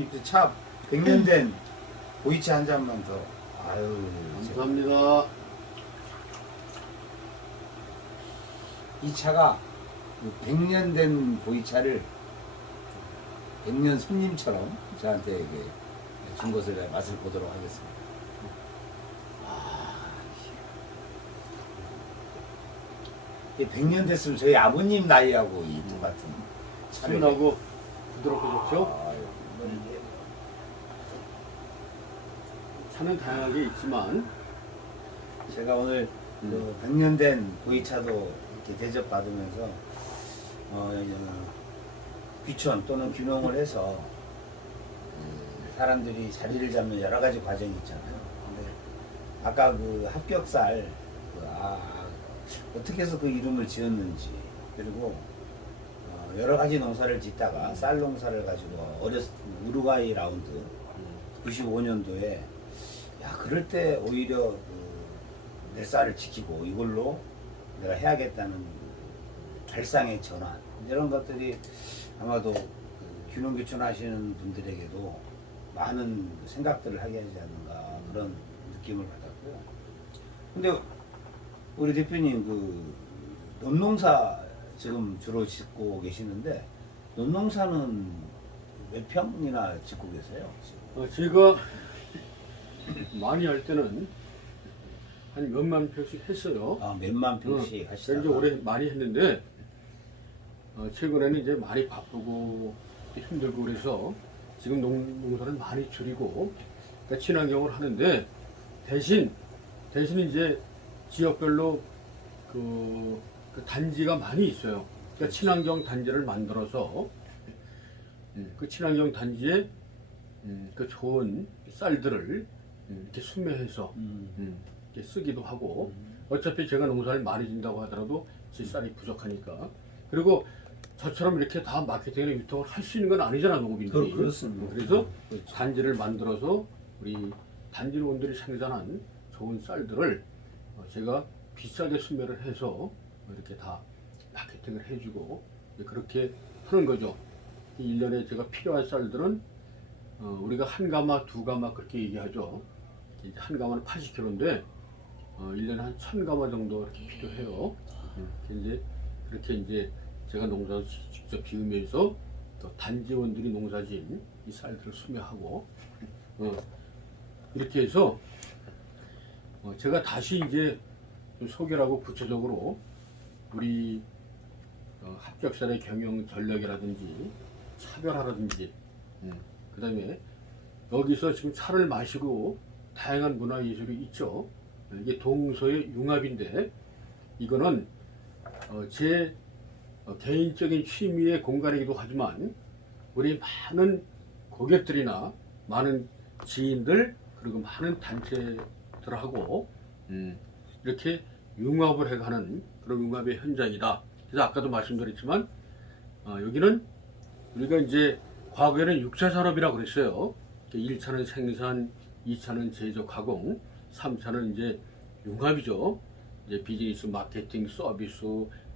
아니 차 100년 된 보이차 한 잔만 더. 아유 감사합니다. 이 차가 100년 된 보이차를 100년 손님처럼 저한테 이게 준 것을 내가 맛을 보도록 하겠습니다. 이 100년 됐으면 저희 아버님 나이하고 이 똑같은 차를. 시원하고 부드럽고 좋죠? 아유, 차는 다양하게 있지만 제가 오늘 그 100년 된 보이차도 이렇게 대접받으면서 귀촌 또는 귀농을 해서 사람들이 자리를 잡는 여러 가지 과정이 있잖아요. 근데 아까 그 합격살 어떻게 해서 그 이름을 지었는지, 그리고 여러 가지 농사를 짓다가 쌀 농사를 가지고 우루과이 라운드 95년도에 야 그럴 때 오히려 내 쌀을 지키고 이걸로 내가 해야겠다는 발상의 전환, 이런 것들이 아마도 귀농귀촌 하시는 분들에게도 많은 생각들을 하게 하지 않는가, 그런 느낌을 받았고요. 근데 우리 대표님 그 논농사 지금 주로 짓고 계시는데 논농사는 몇 평이나 짓고 계세요? 제가 많이 할 때는 한 몇만 평씩 했어요. 아, 몇만 평씩 하시다가. 이제 올해 많이 했는데 최근에는 이제 많이 바쁘고 힘들고 그래서 지금 농사를 많이 줄이고 그러니까 친환경을 하는데 대신 이제 지역별로 그 단지가 많이 있어요. 그러니까 친환경 단지를 만들어서 그 친환경 단지에 그 좋은 쌀들을 이렇게 수매해서 이렇게 쓰기도 하고, 어차피 제가 농사를 많이 진다고 하더라도 제 쌀이 부족하니까. 그리고 저처럼 이렇게 다 마케팅이나 유통을 할 수 있는 건 아니잖아, 농업인들이. 그렇습니다. 그래서 그렇죠. 단지를 만들어서 우리 단지원들이 생산한 좋은 쌀들을 제가 비싸게 수매를 해서 이렇게 다 마케팅을 해주고 그렇게 하는 거죠. 1년에 제가 필요한 쌀들은 우리가 한 가마, 두 가마 그렇게 얘기하죠. 이제 한 가마는 80kg인데 1년에 한 1000가마 정도 이렇게 필요해요. 그렇게 이제 제가 농사 직접 지으면서 또 단지원들이 농사진 이 쌀들을 수매하고 이렇게 해서 제가 다시 이제 좀 소개를 하고 구체적으로 우리 합격살의 경영 전략이라든지 차별화라든지 그 다음에 여기서 지금 차를 마시고 다양한 문화예술이 있죠. 이게 동서의 융합인데 이거는 제 개인적인 취미의 공간이기도 하지만 우리 많은 고객들이나 많은 지인들 그리고 많은 단체들하고 이렇게 융합을 해가는 그런 융합의 현장이다. 그래서 아까도 말씀드렸지만 여기는 우리가 이제 과거에는 6차 산업이라고 그랬어요. 1차는 생산, 2차는 제조 가공, 3차는 이제 융합이죠. 이제 비즈니스, 마케팅, 서비스,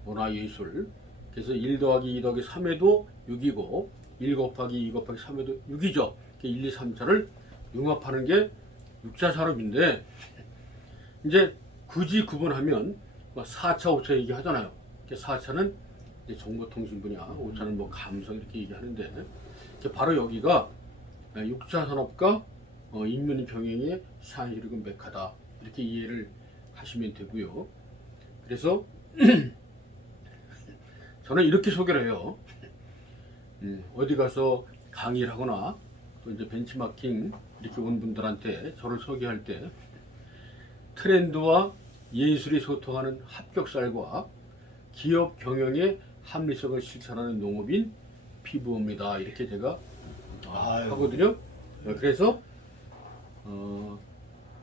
문화예술. 그래서 1 더하기 2 더하기 3에도 6이고 1 곱하기 2 곱하기 3에도 6이죠. 1, 2, 3차를 융합하는 게 6차 산업인데 이제 굳이 구분하면 4차, 5차 얘기하잖아요. 4차는 이제 정보통신 분야, 5차는 뭐 감성 이렇게 얘기하는데 바로 여기가 6차 산업과 인문 병행의 샤이리그 메카다 이렇게 이해를 하시면 되고요. 그래서 저는 이렇게 소개를 해요. 어디 가서 강의를 하거나 또 이제 벤치마킹 이렇게 온 분들한테 저를 소개할 때 트렌드와 예술이 소통하는 합격살과 기업 경영의 합리성을 실천하는 농업인 피부입니다. 이렇게 제가 하거든요. 그래서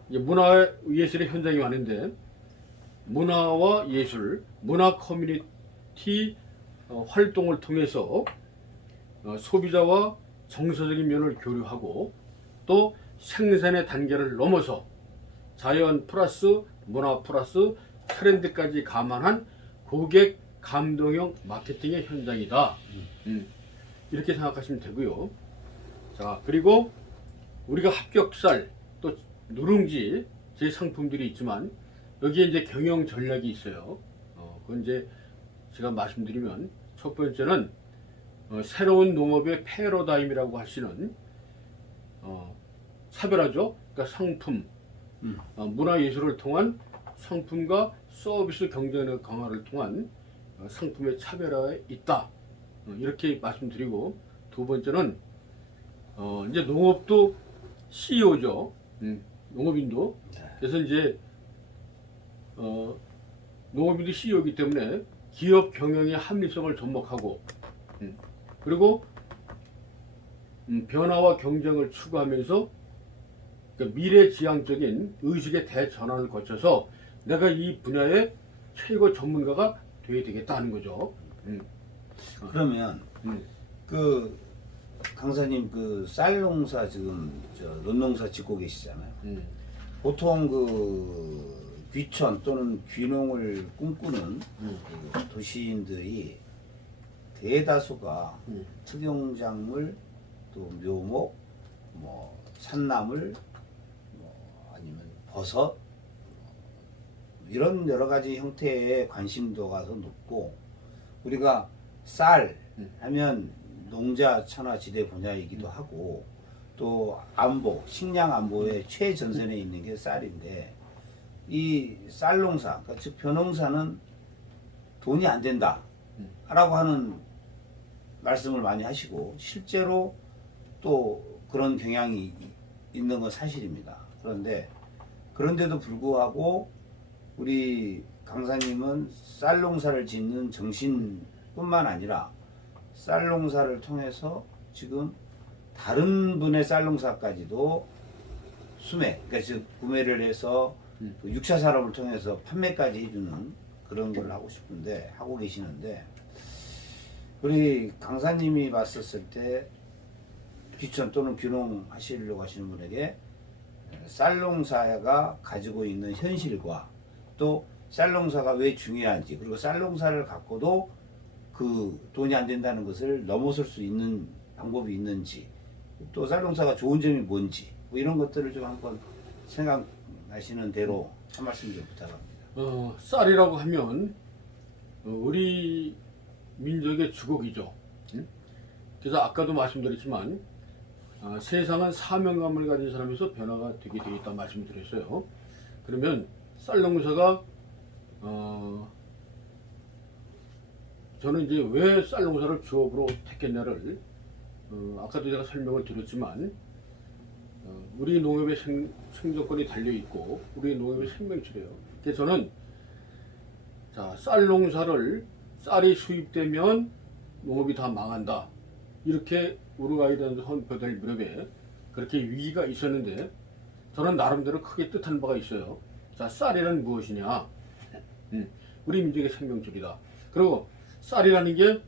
이제 문화 예술의 현장이 많은데 문화와 예술, 문화 커뮤니티 활동을 통해서 소비자와 정서적인 면을 교류하고 또 생산의 단계를 넘어서 자연 플러스 문화 플러스 트렌드까지 감안한 고객 감동형 마케팅의 현장이다. 이렇게 생각하시면 되고요. 자, 그리고 우리가 합격살 또 누룽지 제 상품들이 있지만 여기에 이제 경영 전략이 있어요. 그건 이제 제가 말씀드리면 첫 번째는 새로운 농업의 패러다임이라고 하시는 차별화죠. 그러니까 상품, 문화예술을 통한 상품과 서비스 경쟁력 강화를 통한 상품의 차별화에 있다. 이렇게 말씀드리고, 두 번째는 이제 농업도 CEO죠. 농업인도. 그래서 이제 농업인도 CEO이기 때문에 기업 경영의 합리성을 접목하고, 그리고 변화와 경쟁을 추구하면서 그러니까 미래지향적인 의식의 대전환을 거쳐서 내가 이 분야의 최고 전문가가 되어야 되겠다 하는 거죠. 그러면 그 강사님 그 쌀농사 지금 논농사 짓고 계시잖아요. 보통 그 귀촌 또는 귀농을 꿈꾸는 그 도시인들이 대다수가 특용작물 또 묘목 뭐 산나물 뭐 아니면 버섯 이런 여러 가지 형태의 관심도가 더 높고, 우리가 쌀 하면 농자 천하 지대 분야이기도 하고, 또 안보 식량 안보의 최전선에 있는 게 쌀인데, 이 쌀농사 그러니까 즉 벼농사는 돈이 안 된다 라고 하는 말씀을 많이 하시고, 실제로 또 그런 경향이 있는 건 사실입니다. 그런데도 불구하고 우리 강사님은 쌀농사를 짓는 정신뿐만 아니라 쌀농사를 통해서 지금 다른 분의 쌀농사까지도 수매, 그러니까 즉 구매를 해서 6차 산업을 통해서 판매까지 해주는 그런 걸 하고 계시는데, 우리 강사님이 봤었을 때 귀촌 또는 귀농 하시려고 하시는 분에게 쌀농사가 가지고 있는 현실과 또 쌀농사가 왜 중요한지, 그리고 쌀농사를 갖고도 그 돈이 안 된다는 것을 넘어설 수 있는 방법이 있는지, 또 쌀농사가 좋은 점이 뭔지, 뭐 이런 것들을 좀 한번 생각나시는 대로 한 말씀 좀 부탁합니다. 쌀이라고 하면 우리 민족의 주곡이죠. 그래서 아까도 말씀드렸지만 세상은 사명감을 가진 사람에서 변화가 되게 되어 있다는 말씀을 드렸어요. 그러면 쌀농사가 저는 이제 왜 쌀농사를 주업으로 택했냐를 아까도 제가 설명을 드렸지만 우리 농업의 생존권이 달려있고 우리 농업의 생명줄이에요. 그래서 저는 쌀이 수입되면 농업이 다 망한다, 이렇게 우루과이라는 헌법될 무렵에 그렇게 위기가 있었는데, 저는 나름대로 크게 뜻한 바가 있어요. 쌀이란 무엇이냐? 우리 민족의 생명줄이다. 그리고 쌀이라는 게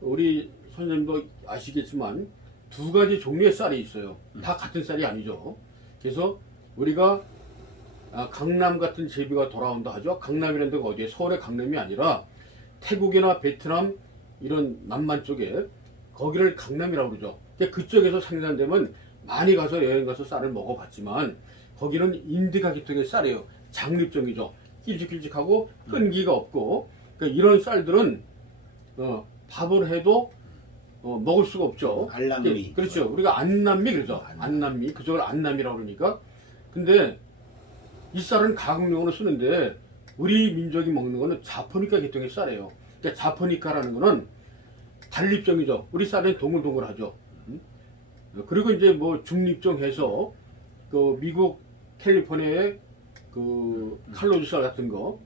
우리 선생님도 아시겠지만 두 가지 종류의 쌀이 있어요. 다 같은 쌀이 아니죠. 그래서 우리가 강남 같은 제비가 돌아온다 하죠. 강남이라는 데가 어디에? 서울의 강남이 아니라 태국이나 베트남 이런 남만 쪽에 거기를 강남이라고 그러죠. 그쪽에서 생산되면 많이 가서 여행 가서 쌀을 먹어봤지만 거기는 인디가 계통의 쌀이에요. 장립종이죠. 길쭉길쭉하고 끈기가 없고, 그러니까 이런 쌀들은 밥을 해도 먹을 수가 없죠. 알남미. 그렇죠. 우리가 안남미 그러죠. 안남미. 그쪽을 안남이라고 그러니까. 근데 이 쌀은 가공용으로 쓰는데 우리 민족이 먹는 거는 자포니카 계통의 쌀이에요. 그러니까 자포니카라는 거는 단립종이죠. 우리 쌀은 동글동글하죠. 그리고 이제 뭐 중립종 해서 그 미국 캘리포니아의 그 칼로즈 쌀 같은 거,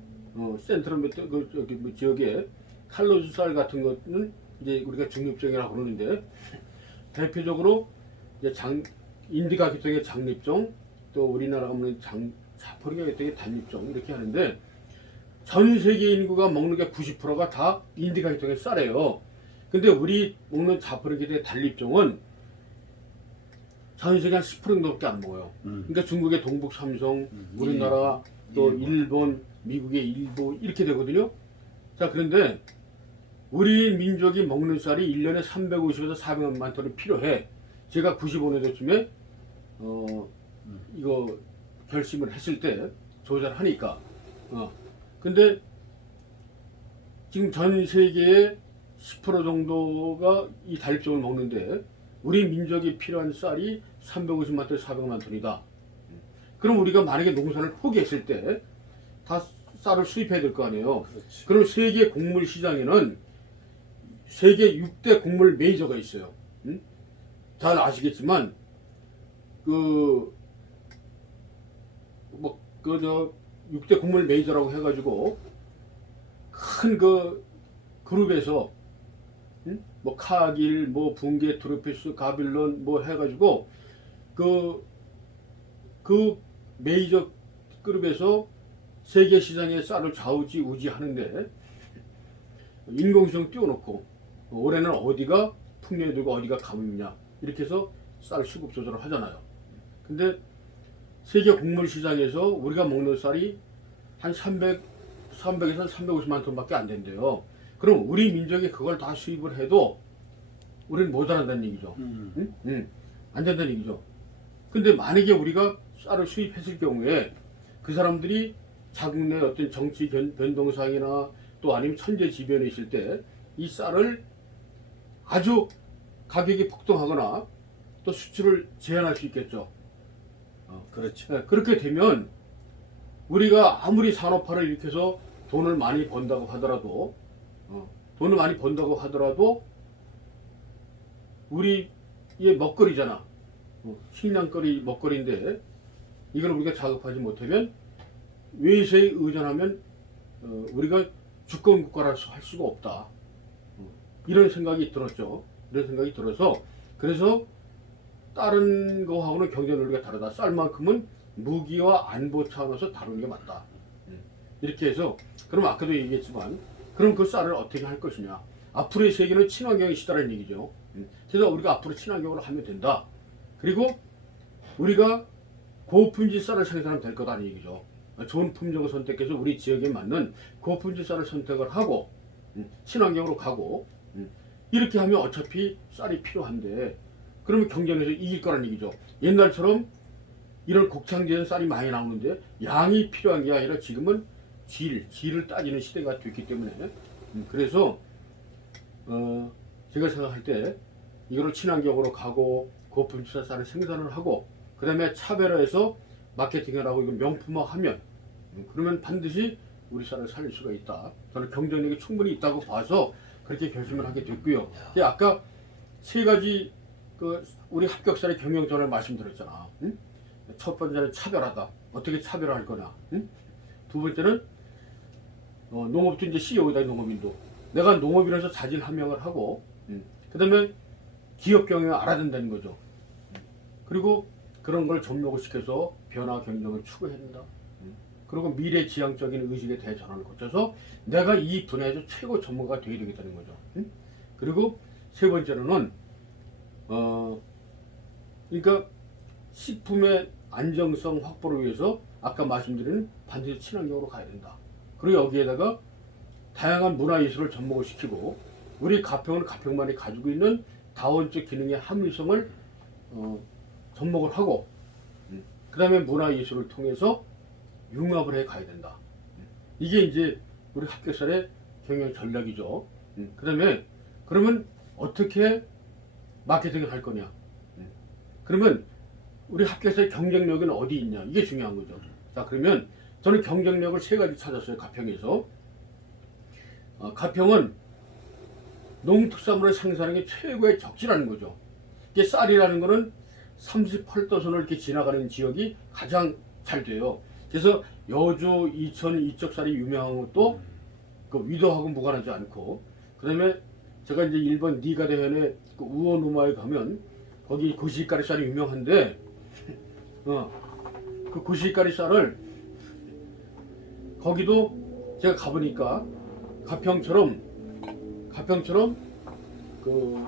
센트럴 그 지역에 칼로즈 쌀 같은 거는 이제 우리가 중립종이라고 그러는데, 대표적으로 이제 인디가 계통의 장립종, 또 우리나라가 먹는 자포니카 계통의 단립종 이렇게 하는데, 전 세계 인구가 먹는 게 90%가 다 인디가 계통의 쌀이에요. 근데 우리 먹는 자포니카 계통의 단립종은 전 세계 한 10% 정도밖에 안 먹어요. 그러니까 중국의 동북 삼성, 우리나라, 또 일본, 미국의 일부 이렇게 되거든요. 그런데 우리 민족이 먹는 쌀이 1년에 350에서 400만 톤이 필요해. 제가 95년도쯤에 이거 결심을 했을 때 조절하니까 근데 지금 전 세계의 10% 정도가 이 다육종을 먹는데 우리 민족이 필요한 쌀이 350만 톤, 400만 톤이다. 그럼 우리가 만약에 농사를 포기했을 때 다 쌀을 수입해야 될 거 아니에요. 그렇지. 그럼 세계 곡물 시장에는 세계 6대 곡물 메이저가 있어요. 잘 아시겠지만 그 6대 곡물 메이저라고 해가지고 큰 그 그룹에서 뭐 카길, 뭐 붕괴, 트로피스, 가빌론 뭐 해가지고 그 메이저 그룹에서 세계 시장의 쌀을 좌우지 하는데 인공수정 띄워놓고 올해는 어디가 풍년이 들고 어디가 가뭄이냐 이렇게 해서 쌀 수급 조절을 하잖아요. 근데 세계 곡물 시장에서 우리가 먹는 쌀이 한 300에서 350만 톤밖에 안 된대요. 그럼 우리 민족이 그걸 다 수입을 해도 우리는 못 한다는 얘기죠. 안 된다는 얘기죠. 근데 만약에 우리가 쌀을 수입했을 경우에 그 사람들이 자국 내 어떤 정치 변동상이나 또 아니면 천재지변에 있을 때 이 쌀을 아주 가격이 폭등하거나 또 수출을 제한할 수 있겠죠. 그렇죠. 네, 그렇게 되면 우리가 아무리 산업화를 일으켜서 돈을 많이 번다고 하더라도 우리의 먹거리잖아. 식량거리 먹거리인데 이걸 우리가 자급하지 못하면 외세에 의존하면 우리가 주권 국가라 할 수가 없다. 이런 생각이 들었죠. 이런 생각이 들어서 그래서 다른 거하고는 경제 논리가 다르다. 쌀만큼은 무기와 안보 차원에서 다루는 게 맞다. 이렇게 해서 그럼 아까도 얘기했지만 그럼 그 쌀을 어떻게 할 것이냐. 앞으로의 세계는 친환경의 시대라는 얘기죠. 그래서 우리가 앞으로 친환경으로 하면 된다. 그리고 우리가 고품질 쌀을 생산하면 될 거다는 얘기죠. 좋은 품종을 선택해서 우리 지역에 맞는 고품질 쌀을 선택을 하고 친환경으로 가고 이렇게 하면 어차피 쌀이 필요한데 그러면 경쟁에서 이길 거란 얘기죠. 옛날처럼 이런 곡창지에는 쌀이 많이 나오는데 양이 필요한 게 아니라 지금은 질을 따지는 시대가 됐기 때문에 그래서 제가 생각할 때 이거를 친환경으로 가고 고품질 쌀을 생산을 하고 그 다음에 차별화해서 마케팅을 하고 이거 명품화하면 그러면 반드시 우리 쌀을 살릴 수가 있다. 저는 경쟁력이 충분히 있다고 봐서 그렇게 결심을 하게 됐고요. 아까 세 가지 그 우리 합격살의 경영전을 말씀드렸잖아. 첫 번째는 차별하다. 어떻게 차별화할 거냐. 두 번째는 농업도 이제 CEO이다. 농업인도 내가 농업이라서 자질 함양을 하고 그 다음에 기업 경영을 알아야 된다는 거죠. 그리고 그런 걸 접목을 시켜서 변화 경쟁을 추구해야 된다. 그리고 미래지향적인 의식의 대전환을 거쳐서 내가 이 분야에서 최고 전문가가 되어야 되겠다는 거죠. 그리고 세 번째로는 그러니까 식품의 안정성 확보를 위해서 아까 말씀드린 반드시 친환경으로 가야 된다. 그리고 여기에다가 다양한 문화예술을 접목을 시키고 우리 가평은 가평만이 가지고 있는 다원적 기능의 합리성을 접목을 하고 그 다음에 문화예술을 통해서 융합을 해 가야 된다. 이게 이제 우리 합격살의 경영 전략이죠. 그 다음에 그러면 어떻게 마케팅을 할 거냐. 그러면 우리 합격살의 경쟁력은 어디 있냐. 이게 중요한 거죠. 자, 그러면 저는 경쟁력을 세 가지 찾았어요. 가평에서. 가평은 농특산물을 생산하는 게 최고의 적지라는 거죠. 이게 쌀이라는 거는 38도선을 이렇게 지나가는 지역이 가장 잘 돼요. 그래서 여주, 이천 이쪽 쌀이 유명한 것도 그 위도하고 무관하지 않고 그 다음에 제가 이제 일본 니가다 현의 그 우오누마에 가면 거기 고시가리 쌀이 유명한데 그 고시가리 쌀을 거기도 제가 가보니까 가평처럼 그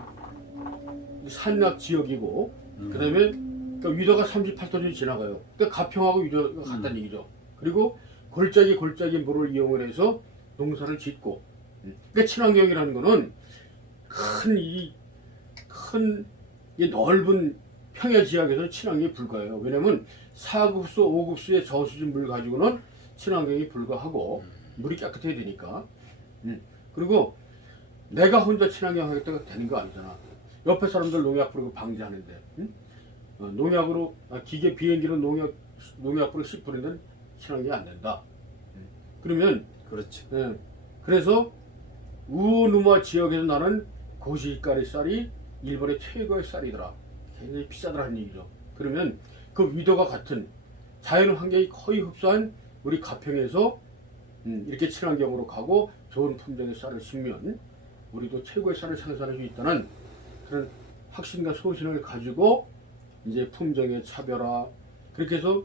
산악 지역이고 그 다음에 그러니까 위도가 38도를 지나가요. 그러니까 가평하고 위도가 같다는 얘기죠. 그리고 골짜기 물을 이용을 해서 농사를 짓고 그러니까 친환경이라는 거는 큰 이 넓은 평야 지역에서는 친환경이 불가해요. 왜냐면 4급수, 5급수의 저수준 물 가지고는 친환경이 불가하고 물이 깨끗해야 되니까. 그리고 내가 혼자 친환경 하겠다고 되는 거 아니잖아. 옆에 사람들 농약 뿌리고 방지하는데 농약으로 기계 비행기로 농약 뿌리고 씨 뿌리는 친환경이 안 된다. 그러면 그렇죠. 그래서 우누마 지역에서 나는 고시가리 쌀이 일본의 최고의 쌀이더라. 굉장히 비싸더라는 얘기죠. 그러면 그 위도가 같은 자연 환경이 거의 흡수한 우리 가평에서 이렇게 친환경으로 가고 좋은 품종의 쌀을 심으면 우리도 최고의 쌀을 생산할 수 있다는 그런 확신과 소신을 가지고 이제 품종의 차별화 그렇게 해서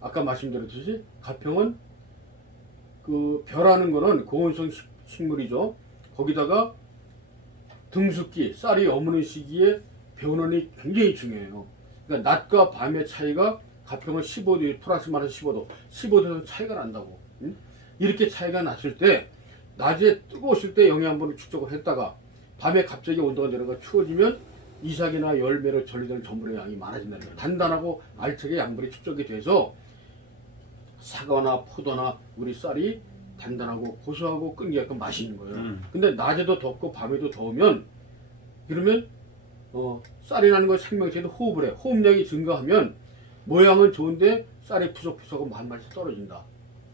아까 말씀드렸듯이 가평은 그 벼라는 거는 고온성 식물이죠. 거기다가 등숙기 쌀이 어무는 시기에 벼는이 굉장히 중요해요. 그러니까 낮과 밤의 차이가 가평은 15도 플러스 마이너스 15도에서 차이가 난다고. 이렇게 차이가 났을 때 낮에 뜨거웠을 때 영양분을 축적을 했다가 밤에 갑자기 온도가 내려가 추워지면 이삭이나 열매로 전리되는 전분의 양이 많아진다는 거예요. 단단하고 알차게 양분이 축적이 돼서 사과나 포도나 우리 쌀이 단단하고 고소하고 끈기가 맛있는 거예요. 근데 낮에도 덥고 밤에도 더우면 그러면 쌀이 나는 거 생명체도 호흡을 해. 호흡량이 증가하면 모양은 좋은데 쌀이 푸석푸석하고 말말씩 떨어진다.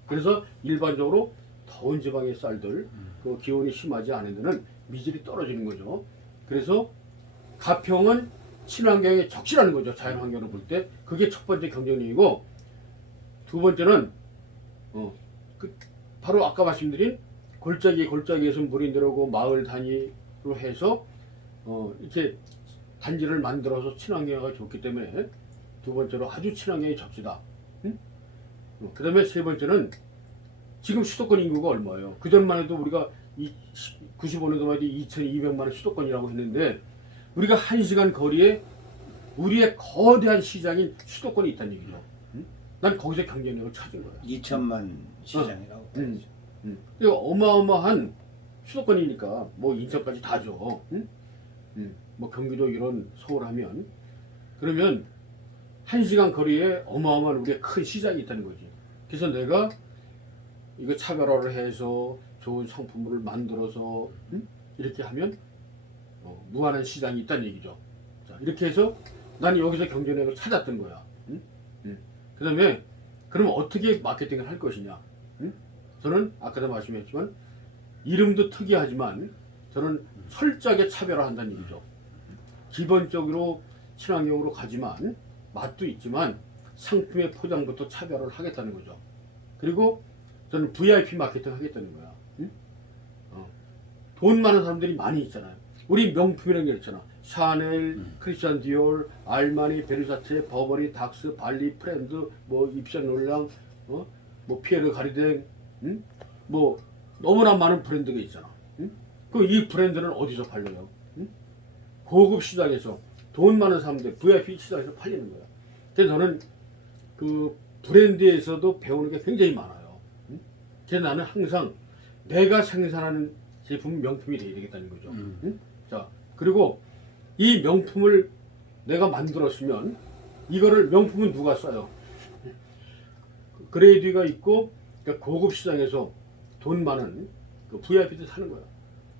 그래서 일반적으로 더운 지방의 쌀들 그 기온이 심하지 않은 데는 미질이 떨어지는 거죠. 그래서 가평은 친환경에 적시라는 거죠. 자연환경을 볼 때. 그게 첫 번째 경쟁력이고 두 번째는 바로 아까 말씀드린 골짜기에서 물이 들어오고 마을 단위로 해서 이렇게 단지를 만들어서 친환경화가 좋기 때문에 두 번째로 아주 친환경이 적시다. 그 다음에 세 번째는 지금 수도권 인구가 얼마예요? 그전만 해도 우리가 95년도만 해도 2200만원 수도권이라고 했는데 우리가 1시간 거리에 우리의 거대한 시장인 수도권이 있다는 얘기죠. 난 거기서 경쟁력을 찾은 거야. 2천만 시장이라고. 이거 어마어마한 수도권이니까 뭐 인천까지 다죠. 뭐 경기도 이런 서울 하면 그러면 1시간 거리에 어마어마한 우리의 큰 시장이 있다는 거지. 그래서 내가 이거 차별화를 해서 좋은 상품을 만들어서 이렇게 하면 무한한 시장이 있다는 얘기죠. 자, 이렇게 해서 난 여기서 경쟁력을 찾았던 거야. 그 다음에 그럼 어떻게 마케팅을 할 것이냐. 저는 아까도 말씀했지만 이름도 특이하지만 저는 철저하게 차별화한다는 얘기죠. 기본적으로 친환경으로 가지만 맛도 있지만 상품의 포장부터 차별화를 하겠다는 거죠. 그리고 저는 VIP 마케팅 하겠다는 거야. 돈 많은 사람들이 많이 있잖아요. 우리 명품이라는 게 있잖아. 샤넬, 크리스찬 디올, 알마니, 베르사체, 버버리, 닥스, 발리, 프렌드, 뭐 입산 롤랑, 뭐 피에르 가리댕, 뭐 너무나 많은 브랜드가 있잖아. 그 이 브랜드는 어디서 팔려요? 고급 시장에서 돈 많은 사람들 VIP 시장에서 팔리는 거야. 그래서 저는 그 브랜드에서도 배우는 게 굉장히 많아요. 그래서 나는 항상 내가 생산하는 제품 명품이 돼야 되겠다는 거죠. 자, 그리고 이 명품을 내가 만들었으면 이거를 명품은 누가 써요? 그레이드가 있고 그러니까 고급 시장에서 돈 많은 그 VIP들 사는 거야.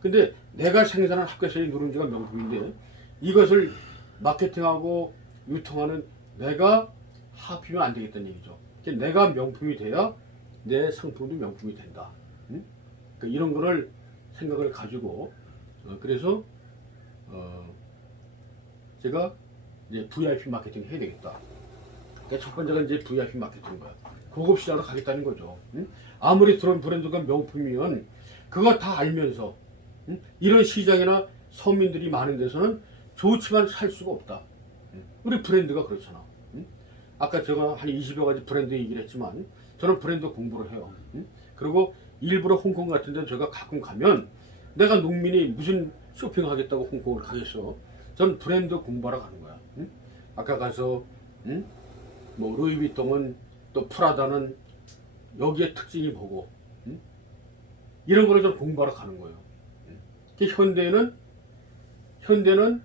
근데 내가 생산한 합격서의 누룽지가 명품인데 이것을 마케팅하고 유통하는 내가 합히면 안 되겠다는 얘기죠. 그러니까 내가 명품이 돼야 내 상품도 명품이 된다. 그러니까 이런 거를 생각을 가지고 그래서 제가 이제 VIP 마케팅 해야 되겠다. 그러니까 첫 번째가 이제 VIP 마케팅인 거야. 고급 시장으로 가겠다는 거죠. 아무리 그런 브랜드가 명품이면 그거 다 알면서 이런 시장이나 서민들이 많은 데서는 좋지만 살 수가 없다. 우리 브랜드가 그렇잖아. 아까 제가 한 20여 가지 브랜드 얘기를 했지만 저는 브랜드 공부를 해요. 그리고 일부러 홍콩 같은 데 제가 가끔 가면 내가 농민이 무슨 쇼핑하겠다고 홍콩을 가겠어. 전 브랜드 공부하러 가는 거야. 아까 가서 뭐 루이비통은 또 프라다는 여기에 특징이 뭐고 이런 거를 좀 공부하러 가는 거예요. 현대는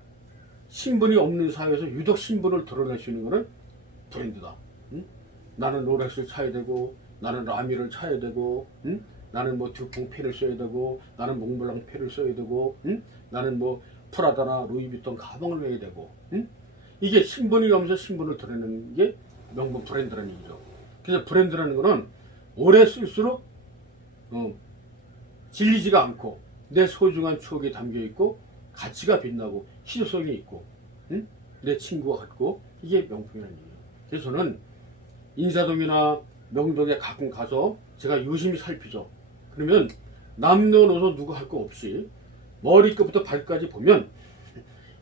신분이 없는 사회에서 유독 신분을 드러낼 수 있는 거는 브랜드다. 응? 나는 롤렉스를 차야 되고, 나는 라미를 차야 되고, 응? 나는 뭐 듀퐁 펜을 써야 되고, 나는 몽블랑 펜을 써야 되고, 응? 나는 뭐 프라다나 루이비통 가방을 해야 되고, 응? 이게 신분이 오면서 신분을 드러내는 게 명품 브랜드라는 얘기죠. 그래서 브랜드라는 거는 오래 쓸수록 질리지가 않고 내 소중한 추억이 담겨 있고 가치가 빛나고 실효성이 있고, 응? 내 친구가 같고, 이게 명품이라는 얘기예요. 그래서 저는 인사동이나 명동에 가끔 가서 제가 유심히 살피죠. 그러면 남녀노소 누구 할 거 없이 머리끝부터 발까지 보면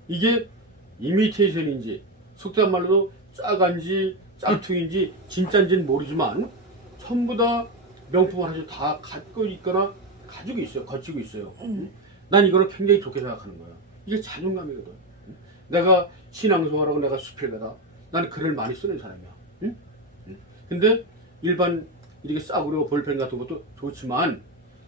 이게 이미테이션인지 속된 말로 짜간지 짝퉁인지 진짜인지는 모르지만 전부 다 명품을 하나씩 다 갖고 있거나 가지고 있어요. 거치고 있어요. 난 이거를 굉장히 좋게 생각하는 거야. 이게 자존감이거든. 내가 신앙생활하고 내가 수필가다. 나는 글을 많이 쓰는 사람이야. 응? 근데 일반 이렇게 싸구려 볼펜 같은 것도 좋지만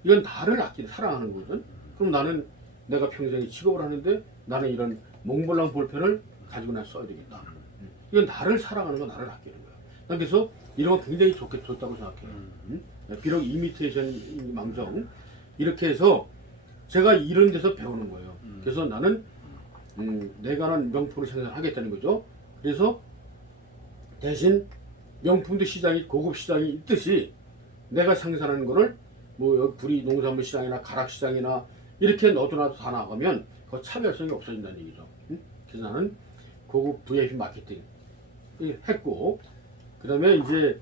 이건 나를 아끼는 사랑하는 거거든. 그럼 나는 내가 평생에 직업을 하는데 나는 이런 몽블랑 볼펜을 가지고 난 써야 되겠다. 이건 나를 사랑하는 거, 나를 아끼는 거야. 난 그래서 이런 거 굉장히 좋다고 생각해. 비록 이미테이션 망정 이렇게 해서 제가 이런 데서 배우는 거예요. 그래서 나는 내가 하는 명품을 생산하겠다는 거죠. 그래서 대신 명품도 시장이 고급 시장이 있듯이 내가 생산하는 거를 뭐 부리 농산물 시장이나 가락 시장이나 이렇게 너도 나도 다 나가면 그 차별성이 없어진다는 얘기죠. 그래서 나는 고급 VIP 마케팅 했고, 그다음에 이제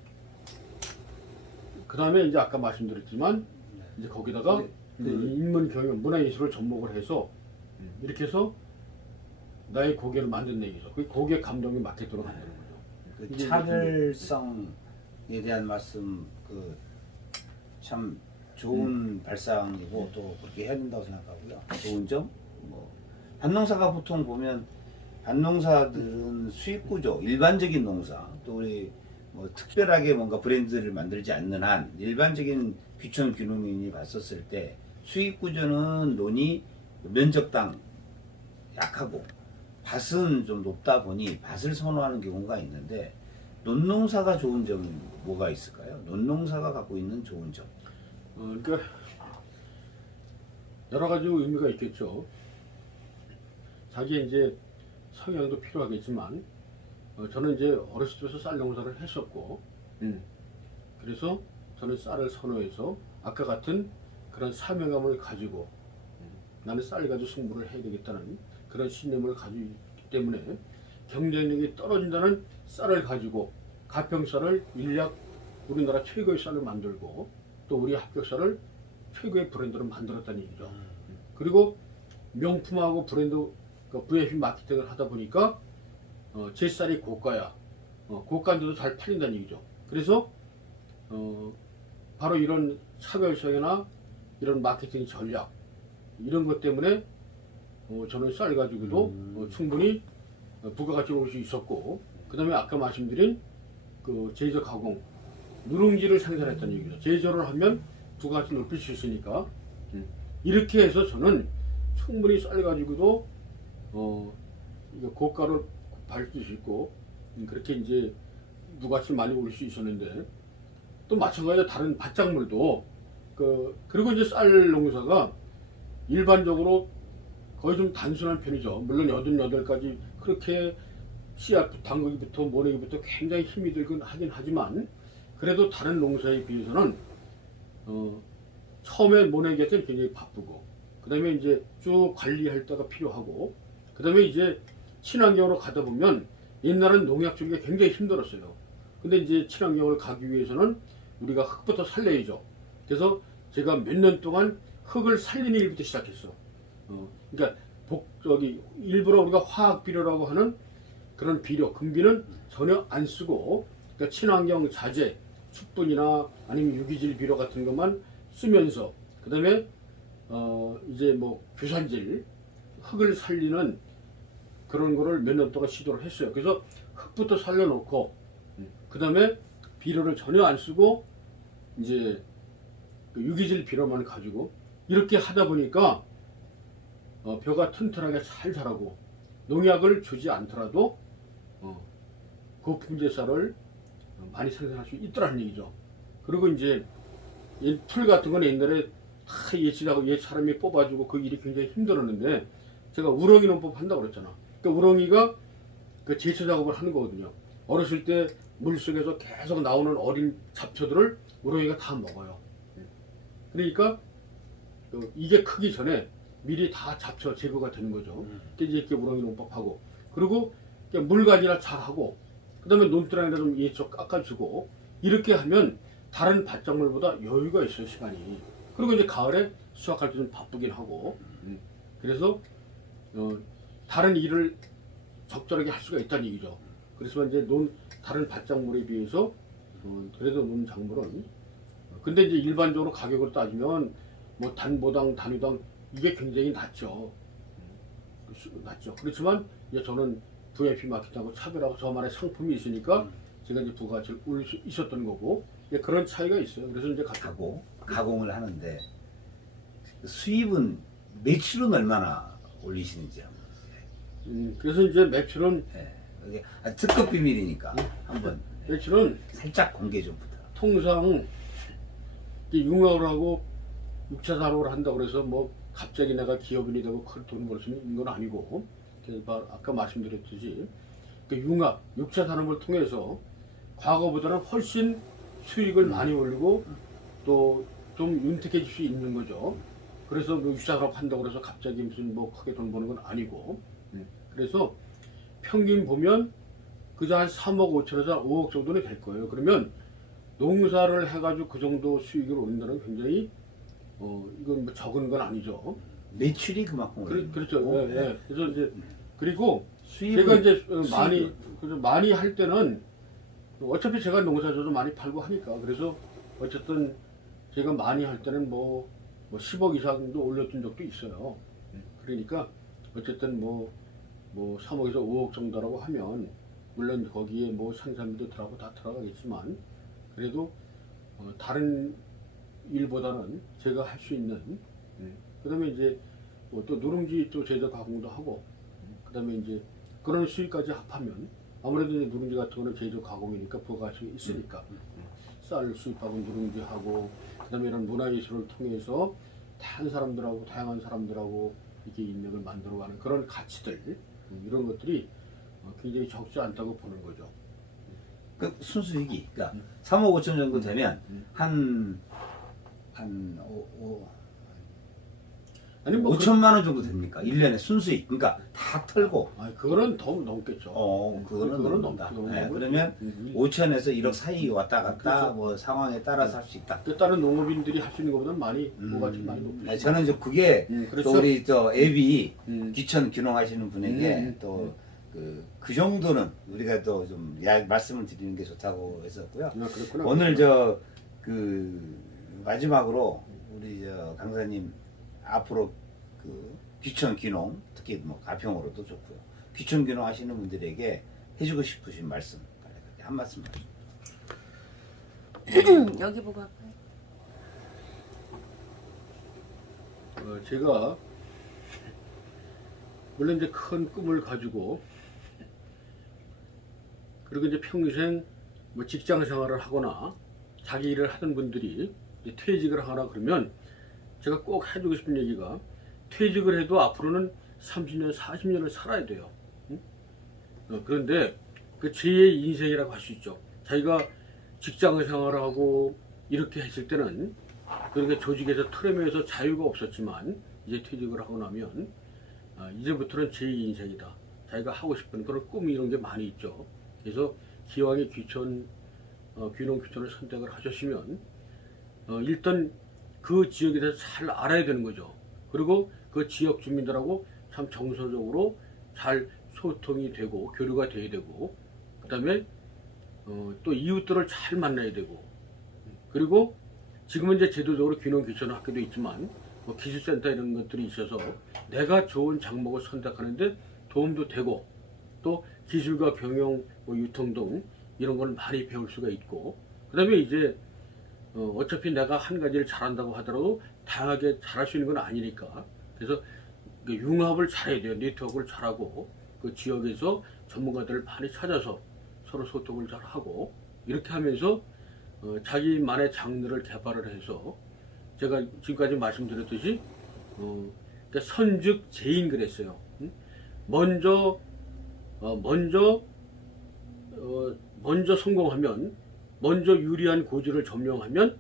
아까 말씀드렸지만 이제 거기다가 인문 경영 문화예술을 접목을 해서 이렇게 해서 나의 고개를 만든 얘기죠. 그 고개 감독이 마케팅으로 만드는 거죠. 그 차별성에 대한 말씀 참 좋은 발상이고 또 그렇게 해야 된다고 생각하고요. 좋은 점, 밭농사가 보통 보면 밭농사들은 수익 구조, 일반적인 농사, 또 우리 특별하게 뭔가 브랜드를 만들지 않는 한 일반적인 귀촌 귀농인이 봤었을 때 수익 구조는 논이 면적당 약하고 밭은 좀 높다 보니 밭을 선호하는 경우가 있는데 논농사가 좋은 점이 뭐가 있을까요? 논농사가 갖고 있는 좋은 점. 그러니까 여러 가지 의미가 있겠죠. 자기의 이제 성향도 필요하겠지만 저는 이제 어렸을 때부터 쌀 농사를 했었고, 그래서 저는 쌀을 선호해서 아까 같은 그런 사명감을 가지고 나는 쌀 가지고 승부를 해야 되겠다는 그런 신념을 가지고 있기 때문에 경쟁력이 떨어진다는 쌀을 가지고 가평쌀을 인력 우리나라 최고의 쌀을 만들고 또 우리 합격쌀을 최고의 브랜드로 만들었다는 얘기죠. 그리고 명품하고 브랜드 VIP 마케팅을 하다 보니까 제 쌀이 고가야. 고가인데도 잘 팔린다는 얘기죠. 그래서 바로 이런 차별성이나 이런 마케팅 전략 이런 것 때문에 저는 쌀 가지고도 충분히 부가가치를 올 수 있었고, 그 다음에 아까 말씀드린 그 제조 가공 누룽지를 생산했다는 얘기죠. 제조를 하면 부가가치를 높일 수 있으니까 이렇게 해서 저는 충분히 쌀 가지고도 이거 고가를 밝힐 수 있고 그렇게 이제 부가가치를 많이 올릴 수 있었는데, 또 마찬가지로 다른 밭작물도 그리고 이제 쌀 농사가 일반적으로 거의 좀 단순한 편이죠. 물론 88가지 그렇게 씨앗 담그기부터 모내기부터 굉장히 힘이 들긴 하긴 하지만 그래도 다른 농사에 비해서는 처음에 모내기 할 때는 굉장히 바쁘고, 그 다음에 이제 쭉 관리할 때가 필요하고, 그 다음에 이제 친환경으로 가다 보면 옛날엔 농약 주기가 굉장히 힘들었어요. 근데 이제 친환경을 가기 위해서는 우리가 흙부터 살려야죠. 그래서 제가 몇 년 동안 흙을 살리는 일부터 시작했어. 그러니까 일부러 우리가 화학 비료라고 하는 그런 비료, 금비는 전혀 안 쓰고, 그러니까 친환경 자재, 축분이나 아니면 유기질 비료 같은 것만 쓰면서, 그 다음에 이제 뭐 규산질, 흙을 살리는 그런 거를 몇 년 동안 시도를 했어요. 그래서 흙부터 살려놓고, 그 다음에 비료를 전혀 안 쓰고 이제 그 유기질 비료만 가지고 이렇게 하다 보니까 벼가 튼튼하게 잘 자라고, 농약을 주지 않더라도 고품질쌀을 많이 생산할 수 있더라는 얘기죠. 그리고 이제 이 풀 같은 거는 옛날에 다 예치하고 옛 사람이 뽑아주고 그 일이 굉장히 힘들었는데 제가 우렁이 농법 한다고 그랬잖아. 그러니까 우렁이가 그 제초 작업을 하는 거거든요. 어렸을 때 물속에서 계속 나오는 어린 잡초들을 우렁이가 다 먹어요. 그러니까 이게 크기 전에 미리 다 잡초 제거가 되는 거죠. 이렇게 우렁이 농법하고 그리고 물관리나 잘하고 그 다음에 논두렁이나 좀 예쪽 깎아주고 이렇게 하면 다른 밭작물보다 여유가 있어요, 시간이. 그리고 이제 가을에 수확할 때 좀 바쁘긴 하고 그래서 다른 일을 적절하게 할 수가 있다는 얘기죠. 그래서 이제 다른 밭작물에 비해서 그래도 논작물은 근데 이제 일반적으로 가격을 따지면 뭐 단보당 단위당 이게 굉장히 낮죠. 낮죠. 그렇지만 이제 저는 VIP 마켓하고 차별하고 저만의 상품이 있으니까 제가 이제 부가가치를 올릴 수 있었던 거고 그런 차이가 있어요. 그래서 이제 가공을 하는데 수입은 매출은 얼마나 올리시는지 한번. 그래서 이제 매출은 이게 특급 비밀이니까 한번 매출은 살짝 공개 좀 부탁. 통상 융합을 하고 6차 산업을 한다고 그래서 뭐 갑자기 내가 기업인이 되고 큰 돈 벌 수 있는 건 아니고 아까 말씀드렸듯이 그 융합 6차 산업을 통해서 과거보다는 훨씬 수익을 많이 올리고 또 좀 윤택해질 수 있는 거죠. 그래서 뭐 6차 산업 한다고 해서 갑자기 무슨 뭐 크게 돈 버는 건 아니고 그래서 평균 보면 그저 한 3억 5천에서 5억 정도는 될 거예요. 그러면 농사를 해가지고 그 정도 수익을 올린다는 건 굉장히 이건 뭐 적은 건 아니죠. 매출이 그만큼 그렇죠. 올리고. 예. 그래서 이제 그리고 수입은 제가 이제 많이 할 때는 어차피 제가 농사저도 많이 팔고 하니까 그래서 어쨌든 제가 많이 할 때는 뭐 10억 이상도 올렸던 적도 있어요. 그러니까 어쨌든 뭐 3억에서 5억 정도라고 하면 물론 거기에 뭐 생산비도 들어가고 다 들어가겠지만 그래도 다른 일보다는 제가 할 수 있는 그다음에 이제 또 누룽지 또 제조 가공도 하고 그다음에 이제 그런 수익까지 합하면 아무래도 이제 누룽지 같은 거는 제조 가공이니까 부가가치가 있으니까 쌀 수입하고 누룽지 하고 그다음에 이런 문화예술을 통해서 다양한 사람들하고 이렇게 인맥을 만들어가는 그런 가치들 이런 것들이 굉장히 적지 않다고 보는 거죠. 그 순수익이 그러니까 3억 5천 정도 되면 한 5천만 원 정도 됩니까? 1년에 순수익. 그러니까 다 털고. 그거는 더 넘겠죠. 그거는 넘는다. 그러면 5천에서 1억 사이 왔다 갔다 그렇죠. 뭐 상황에 따라서 할 수 있다. 다른 농업인들이 할 수 있는 것보다 많이 부가치 많이 높죠. 저는 이제 그게 그렇죠. 또 우리 저 앱이 귀천 귀농하시는 분에게 또 그 정도는 우리가 또 좀 말씀을 드리는 게 좋다고 했었고요. 그렇구나. 오늘 그 마지막으로 우리 강사님 앞으로 그 귀천 귀농 특히 뭐 가평으로도 좋고요. 귀천 귀농 하시는 분들에게 해주고 싶으신 말씀 한 말씀 여기 보고 할까요? 제가 물론 이제 큰 꿈을 가지고 그리고 이제 평생 뭐 직장 생활을 하거나 자기 일을 하던 분들이 이제 퇴직을 하거나 그러면 제가 꼭 해주고 싶은 얘기가 퇴직을 해도 앞으로는 30년, 40년을 살아야 돼요. 그런데 그 제2의 인생이라고 할 수 있죠. 자기가 직장 생활을 하고 이렇게 했을 때는 그러니까 조직에서 틀에 매여서 자유가 없었지만 이제 퇴직을 하고 나면 이제부터는 제2 인생이다. 자기가 하고 싶은 그런 꿈 이런 게 많이 있죠. 그래서 기왕에 귀농 귀촌을 선택을 하셨으면 일단 그 지역에 대해서 잘 알아야 되는 거죠. 그리고 그 지역 주민들하고 참 정서적으로 잘 소통이 되고 교류가 돼야 되고 그 다음에 또 이웃들을 잘 만나야 되고 그리고 지금은 이제 제도적으로 귀농 귀촌 학교도 있지만 뭐 기술센터 이런 것들이 있어서 내가 좋은 작목을 선택하는데 도움도 되고 또 기술과 경영, 뭐 유통 등 이런 걸 많이 배울 수가 있고 그 다음에 이제 어차피 내가 한 가지를 잘한다고 하더라도 다양하게 잘할 수 있는 건 아니니까 그래서 융합을 잘해야 돼요. 네트워크를 잘하고 그 지역에서 전문가들을 많이 찾아서 서로 소통을 잘 하고 이렇게 하면서 자기만의 장르를 개발을 해서 제가 지금까지 말씀드렸듯이 그러니까 선즉 제인 그랬어요. 먼저 성공하면 먼저 유리한 고지를 점령하면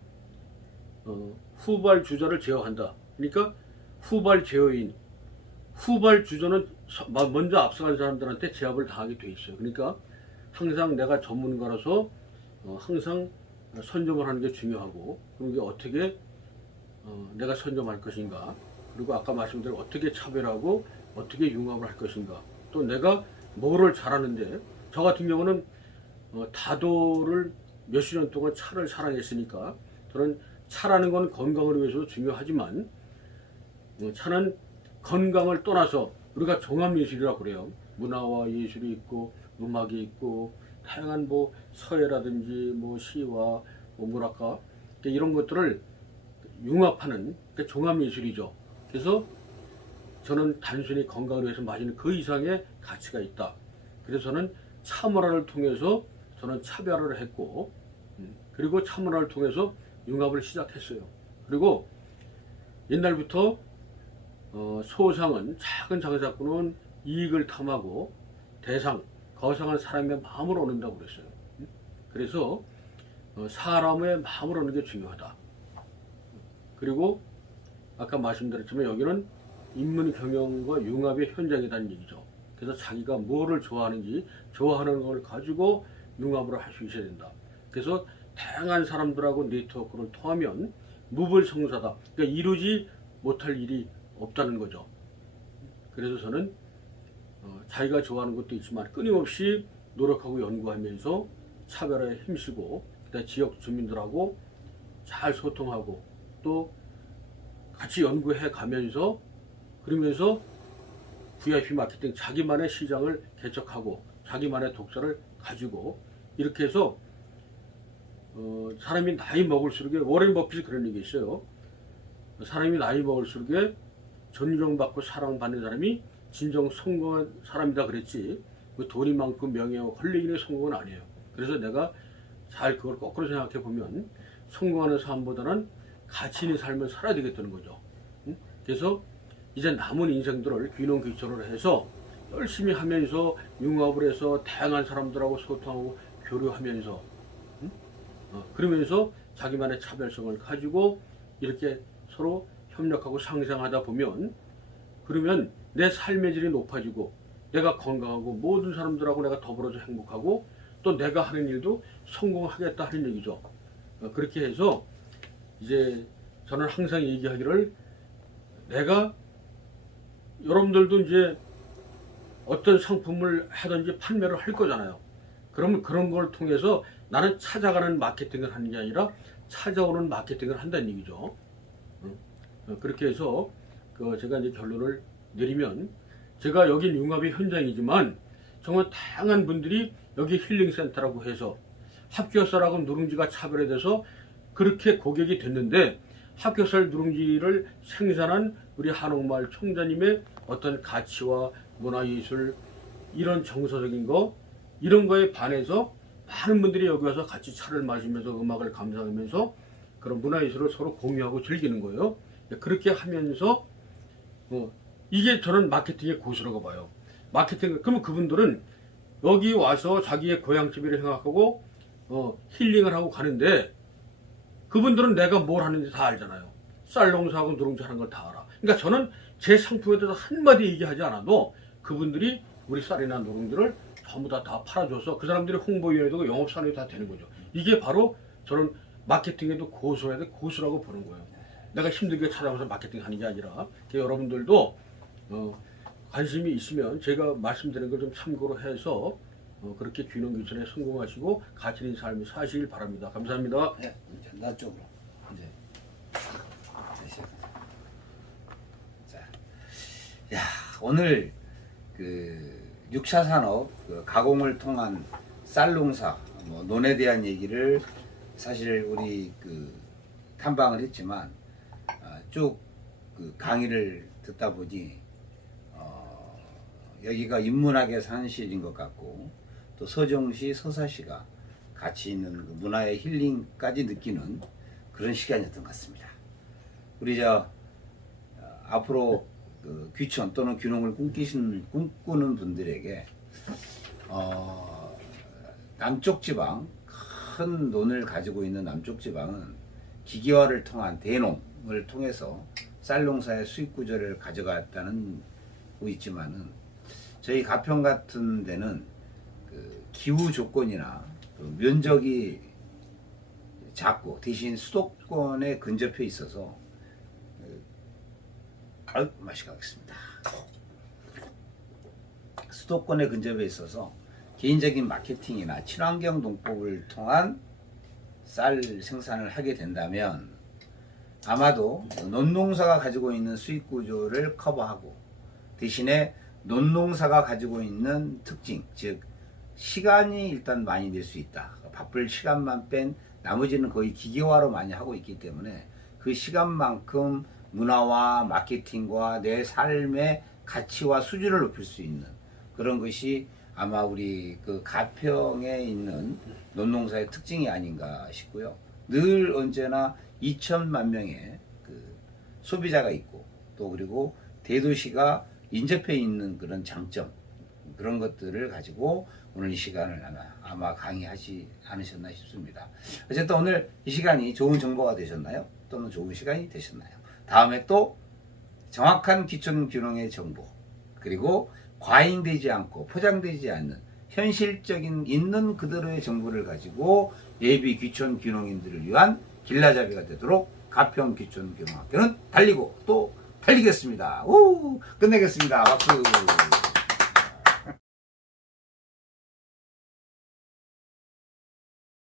후발 주자를 제어한다. 그러니까 후발 제어인 후발 주자는 먼저 앞서간 사람들한테 제압을 당하게 돼 있어요. 그러니까 항상 내가 전문가라서 항상 선점을 하는 게 중요하고 그게 어떻게 내가 선점할 것인가 그리고 아까 말씀드린 어떻게 차별하고 어떻게 융합을 할 것인가 또 내가 뭐를 잘하는데 저 같은 경우는 다도를 몇십 년 동안 차를 사랑했으니까 저는 차라는 건 건강을 위해서도 중요하지만 차는 건강을 떠나서 우리가 종합예술이라고 그래요. 문화와 예술이 있고 음악이 있고 다양한 뭐 서예라든지 뭐 시와 뭐 문학과 이런 것들을 융합하는 종합예술이죠. 그래서 저는 단순히 건강을 위해서 마시는 그 이상의 가치가 있다. 그래서 저는 차문화를 통해서 저는 차별화를 했고 그리고 차문화를 통해서 융합을 시작했어요. 그리고 옛날부터 소상은 작은 장사꾼은 이익을 탐하고 대상, 거상한 사람의 마음을 얻는다고 그랬어요. 그래서 사람의 마음을 얻는 게 중요하다. 그리고 아까 말씀드렸지만 여기는 인문 경영과 융합의 현장이라는 얘기죠. 그래서 자기가 뭐를 좋아하는지 좋아하는 걸 가지고 융합을 할 수 있어야 된다. 그래서 다양한 사람들하고 네트워크를 통하면 무불성사다. 그러니까 이루지 못할 일이 없다는 거죠. 그래서 저는 자기가 좋아하는 것도 있지만 끊임없이 노력하고 연구하면서 차별화에 힘쓰고 지역 주민들하고 잘 소통하고 또 같이 연구해 가면서 그러면서 VIP 마케팅 자기만의 시장을 개척하고 자기만의 독자를 가지고 이렇게 해서 사람이 나이 먹을수록 워렌 버핏이 그런 얘기 있어요. 사람이 나이 먹을수록 존경받고 사랑받는 사람이 진정 성공한 사람이다 그랬지 그 돈이 많고 명예와 권력인의 성공은 아니에요. 그래서 내가 잘 그걸 거꾸로 생각해 보면 성공하는 삶보다는 가치 있는 삶을 살아야 되겠다는 거죠. 그래서 이제 남은 인생들을 귀농귀촌을 해서 열심히 하면서 융합을 해서 다양한 사람들하고 소통하고 교류하면서 그러면서 자기만의 차별성을 가지고 이렇게 서로 협력하고 상생하다 보면 그러면 내 삶의 질이 높아지고 내가 건강하고 모든 사람들하고 내가 더불어서 행복하고 또 내가 하는 일도 성공하겠다 하는 얘기죠. 그렇게 해서 이제 저는 항상 얘기하기를 내가 여러분들도 이제 어떤 상품을 하든지 판매를 할 거잖아요. 그러면 그런 걸 통해서 나는 찾아가는 마케팅을 하는 게 아니라 찾아오는 마케팅을 한다는 얘기죠. 그렇게 해서 제가 이제 결론을 내리면 제가 여긴 융합의 현장이지만 정말 다양한 분들이 여기 힐링센터라고 해서 합교살하고 누룽지가 차별화돼서 그렇게 고객이 됐는데 합교살 누룽지를 생산한 우리 한옥마을 총장님의 어떤 가치와 문화예술 이런 정서적인 거 이런 거에 반해서 많은 분들이 여기 와서 같이 차를 마시면서 음악을 감상하면서 그런 문화예술을 서로 공유하고 즐기는 거예요. 그렇게 하면서 이게 저는 마케팅의 고수라고 봐요. 마케팅 그러면 그분들은 여기 와서 자기의 고향집이라 생각하고 힐링을 하고 가는데 그분들은 내가 뭘 하는지 다 알잖아요. 쌀 농사하고 누룽지 하는 걸 다 알아. 그러니까 저는 제 상품에 대해서 한마디 얘기하지 않아도 그분들이 우리 쌀이나 누룽지를 전부 다 팔아줘서 그 사람들이 홍보위원회 되고 영업사원이 다 되는 거죠. 이게 바로 저는 마케팅에도 고수해야 돼 고수라고 보는 거예요. 내가 힘들게 찾아가서 마케팅 하는 게 아니라 여러분들도 관심이 있으면 제가 말씀드린 걸 좀 참고로 해서 그렇게 귀농귀촌에 성공하시고 가치 있는 삶을 사시길 바랍니다. 감사합니다. 네, 이제 나 쪽으로 이제 자, 야 오늘 그 6차 산업 가공을 통한 쌀농사 논에 대한 얘기를 사실 우리 탐방을 했지만 쭉 강의를 듣다 보니 여기가 인문학의 산실인 것 같고 또 서정시, 서사시가 같이 있는 그 문화의 힐링까지 느끼는 그런 시간이었던 것 같습니다. 우리 앞으로 그 귀촌 또는 귀농을 꿈꾸는 분들에게 남쪽 지방, 큰 논을 가지고 있는 남쪽 지방은 기계화를 통한 대농을 통해서 쌀 농사의 수익 구조를 가져갔다는 거 있지만은 저희 가평 같은 데는 그 기후 조건이나 그 면적이 작고 대신 수도권에 근접해 있어서 맛이 가겠습니다. 수도권에 근접해 있어서 개인적인 마케팅이나 친환경 농법을 통한 쌀 생산을 하게 된다면 아마도 논농사가 가지고 있는 수익 구조를 커버하고 대신에 논농사가 가지고 있는 특징, 즉 시간이 일단 많이 낼 수 있다. 바쁠 시간만 뺀 나머지는 거의 기계화로 많이 하고 있기 때문에 그 시간만큼 문화와 마케팅과 내 삶의 가치와 수준을 높일 수 있는 그런 것이 아마 우리 그 가평에 있는 논농사의 특징이 아닌가 싶고요. 늘 언제나 2천만 명의 그 소비자가 있고 또 그리고 대도시가 인접해 있는 그런 장점 그런 것들을 가지고 오늘 이 시간을 아마 강의하지 않으셨나 싶습니다. 어쨌든 오늘 이 시간이 좋은 정보가 되셨나요? 또는 좋은 시간이 되셨나요? 다음에 또 정확한 귀촌 귀농의 정보 그리고 과잉되지 않고 포장되지 않는 현실적인 있는 그대로의 정보를 가지고 예비 귀촌 귀농인들을 위한 길라잡이가 되도록 가평 귀촌 귀농학교는 달리고 또 달리겠습니다. 우 끝내겠습니다. 박수.